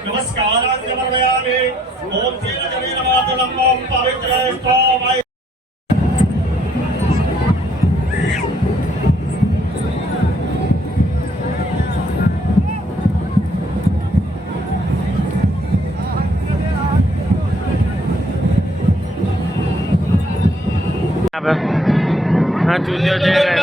नमस्कारांजमर्पयामि ओम तेन जनेन मातुलम्बं पवित्रस्त्वमय हाँ चूलियो दे रहे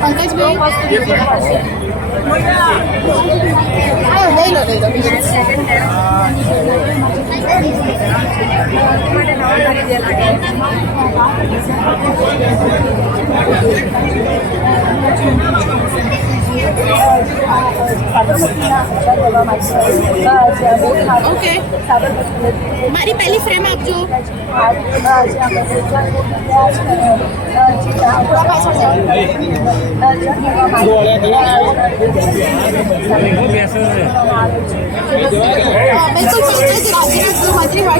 पंकज भाई ओके हमारी पहली फ्रेम आप जो મંત્રી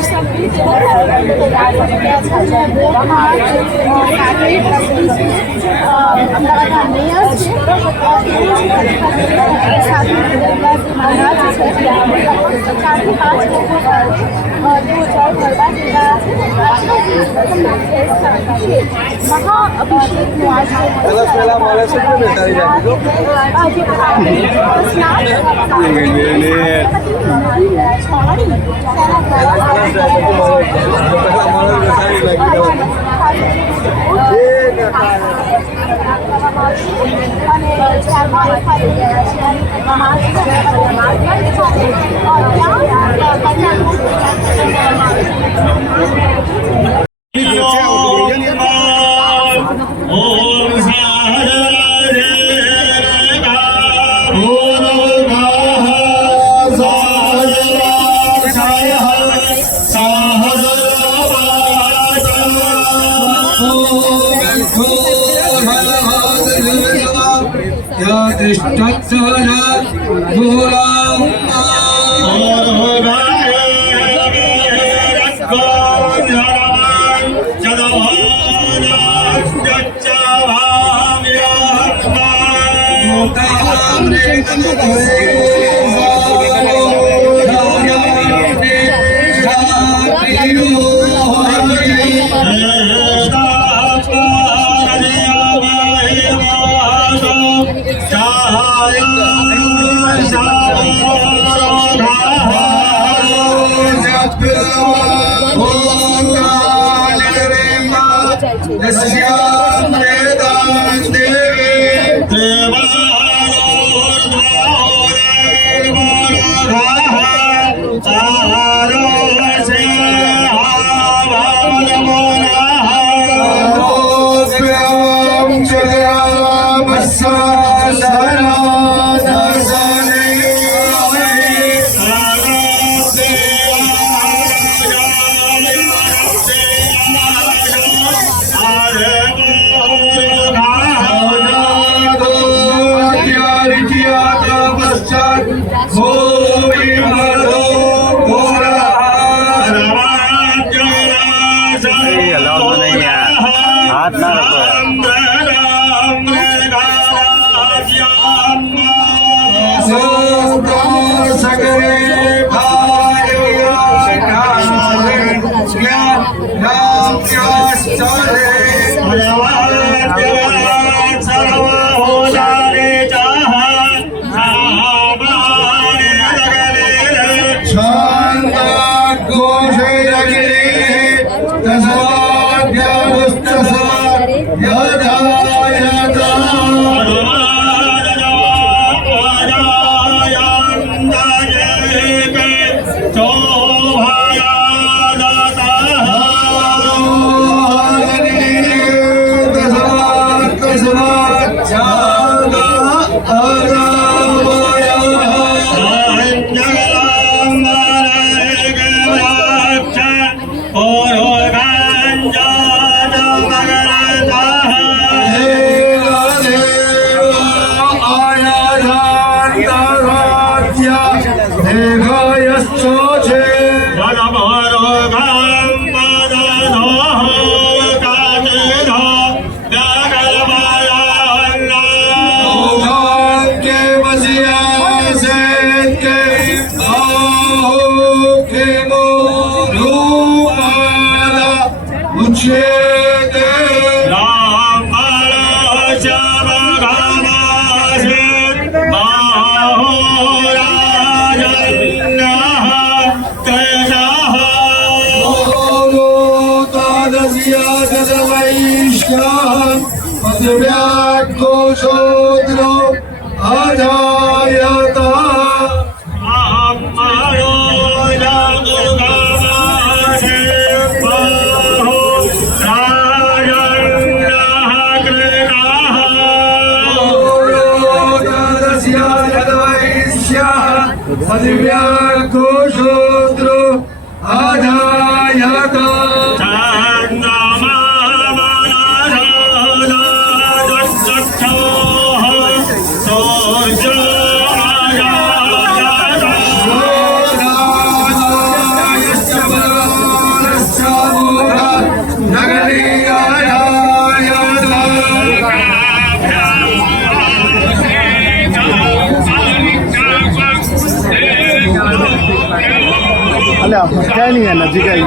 क्या नहीं है नजीक आइए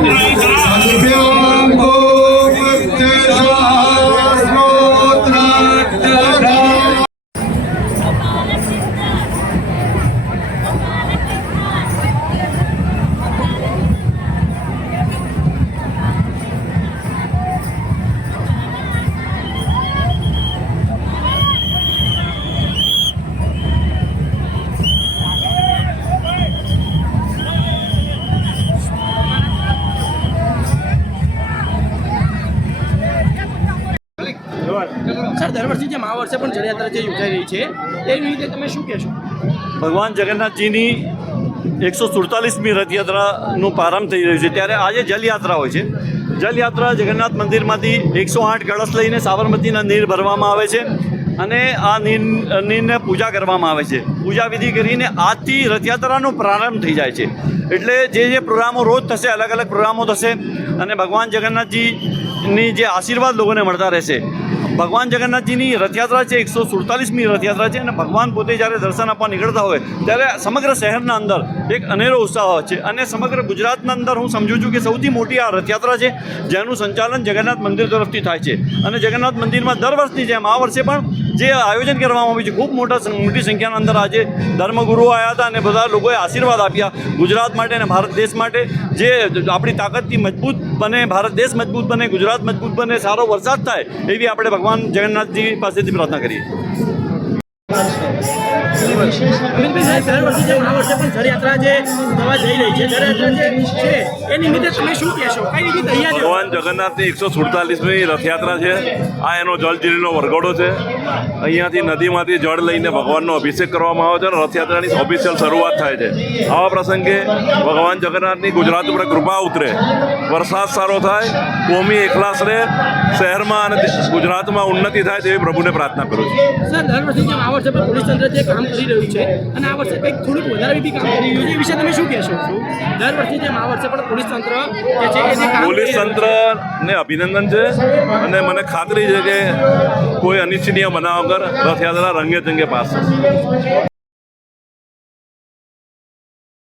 સર દર વર્ષે જેમ આ વર્ષે પણ જળયાત્રા જે યોજાઈ રહી છે એ નિમિત્તે તમે શું કહેશો? ભગવાન જગન્નાથજીની 147મી રથયાત્રાનો પ્રારંભ થઈ રહ્યો છે ત્યારે આજે જલયાત્રા હોય છે. જલયાત્રા જગન્નાથ મંદિરમાંથી 108 કળશ લઈને સાબરમતીના નીર ભરવામાં આવે છે અને આ નીરને પૂજા કરવામાં આવે છે. પૂજા વિધિ કરીને આજથી રથયાત્રાનો પ્રારંભ થઈ જાય છે. એટલે જે પ્રોગ્રામો રોજ થશે, અલગ અલગ પ્રોગ્રામો થશે અને ભગવાન જગન્નાથજીની જે આશીર્વાદ લોકોને મળતા રહેશે. ભગવાન જગન્નાથજીની રથયાત્રા છે, 147મી રથયાત્રા છે અને ભગવાન પોતે જ્યારે દર્શન આપવા નીકળતા હોય ત્યારે સમગ્ર શહેરના અંદર એક અનેરો ઉત્સાહ હોય છે અને સમગ્ર ગુજરાતના અંદર હું સમજું છું કે સૌથી મોટી આ રથયાત્રા છે જેનું સંચાલન જગન્નાથ મંદિર તરફથી થાય છે. અને જગન્નાથ મંદિરમાં દર વર્ષની જેમ આ વર્ષે પણ જે આયોજન કરવામાં આવ્યું છે, ખૂબ મોટી સંખ્યાના અંદર આજે ધર્મગુરુઓ આવ્યા હતા અને બધા લોકોએ આશીર્વાદ આપ્યા ગુજરાત માટે અને ભારત દેશ માટે. જે આપણી તાકાતથી મજબૂત બને, ભારત દેશ મજબૂત બને, ગુજરાત મજબૂત બને, સારો વરસાદ થાય એવી આપણે ભગવાન જગન્નાથજી પાસેથી પ્રાર્થના કરીએ. અમિતભાઈ સાહેબ, દર વર્ષે જેમ આ વર્ષે પણ જળયાત્રા જે થવા જઈ રહી છે, જળયાત્રા જે છે એ નિમિત્તે તમે શું કહેશો? કઈ રીતે તૈયારી? ભગવાન જગન્નાથની 147મી રથયાત્રા છે. આ એનો જલજીરીનો વરઘોડો છે. અહીંયાથી નદીમાંથી જળ લઈને ભગવાનનો અભિષેક કરવામાં આવે છે અને રથયાત્રાની ઓફિશિયલ શરૂઆત થાય છે. આવા પ્રસંગે ભગવાન જગન્નાથની ગુજરાત ઉપર કૃપા ઉતરે, વરસાદ સારો થાય, કોમી એકલાસ રહે, શહેરમાં અને ગુજરાતમાં ઉન્નતિ થાય તેવી પ્રભુને પ્રાર્થના કરું છું. સર, દર વર્ષે જેમ આ વર્ષે પણ પોલીસ તંત્ર જે કામ કરી રહ્યું છે અને આ વર્ષે કંઈક થોડુંક વધારે બી કામ કરી રહ્યું છે, એ વિશે તમે શું કહેશો? દર વર્ષે જેમ આ વર્ષે પણ પોલીસ તંત્ર જે છે એ કામ પોલીસ તંત્રને અભિનંદન છે અને મને ખાતરી છે કે કોઈ અનિચ્છનીય બનાવ વગર રથયાત્રા રંગે ચંગે પાસ થશે.